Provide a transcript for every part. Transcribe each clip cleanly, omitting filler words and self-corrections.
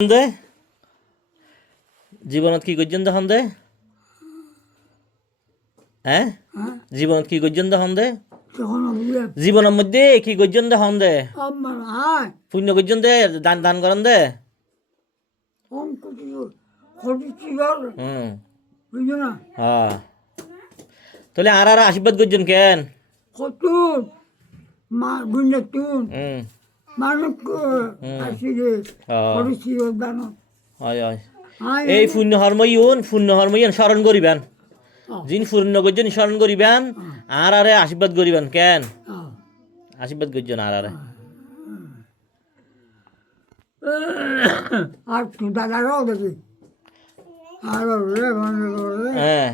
দে জীবনত কি করছেন তখন দে হ্যাঁ জীবনত কি করছেন তখন দে জীবনের মধ্যে কি করছেন তখন দে পুণ্য করছেন দে দান দান করেন দে হ্যাঁ তাহলে আর আর আশীর্বাদ করছেন কেন হয় হয় এই পুণ্য হর্মইন স্মরণ করিবেন যিনি পুণ্য করছেন স্মরণ করিবেন আর আরে আশীর্বাদ করিবেন কেন আশীর্বাদ করছেন আর আরে আর দাদারাও দেখি হ্যাঁ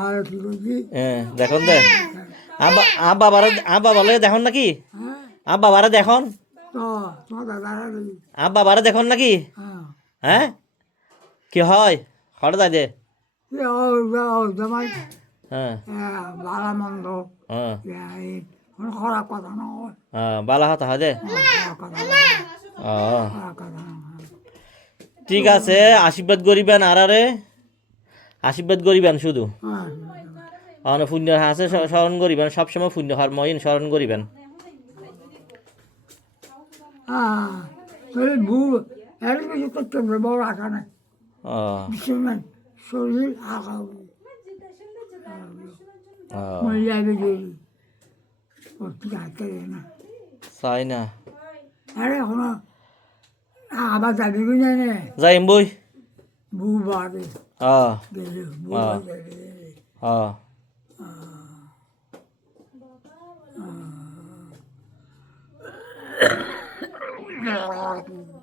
আর কি করছি হ্যাঁ দেখুন দে বাবারে দেখুন নাকি বাবারে দেখুন তো দাদারা দেখি বাবারে দেখুন নাকি হ্যাঁ কি হয় হঠাৎ যাই দে জামাই হ্যাঁ ভালো মন্দ হ্যাঁ খারাপ কথা নয় বালা হতা হয় দে খারাপ কথা খারাপ কথা ঠিক আছে আশীর্বাদ করিবেন আর আরে আশীর্বাদ করিবেন শুধু পুণ্য আছে স্মরণ করিবেন সবসময় পুণ্য হরমহীন স্মরণ করিবেন এর কিছু করতে হবে বড় আশা নাই শরীর আঁকা মহিলাকে না চাই না আরে এখন আবার যাবি কি না যাইম বই বউ বাড়ে গেলে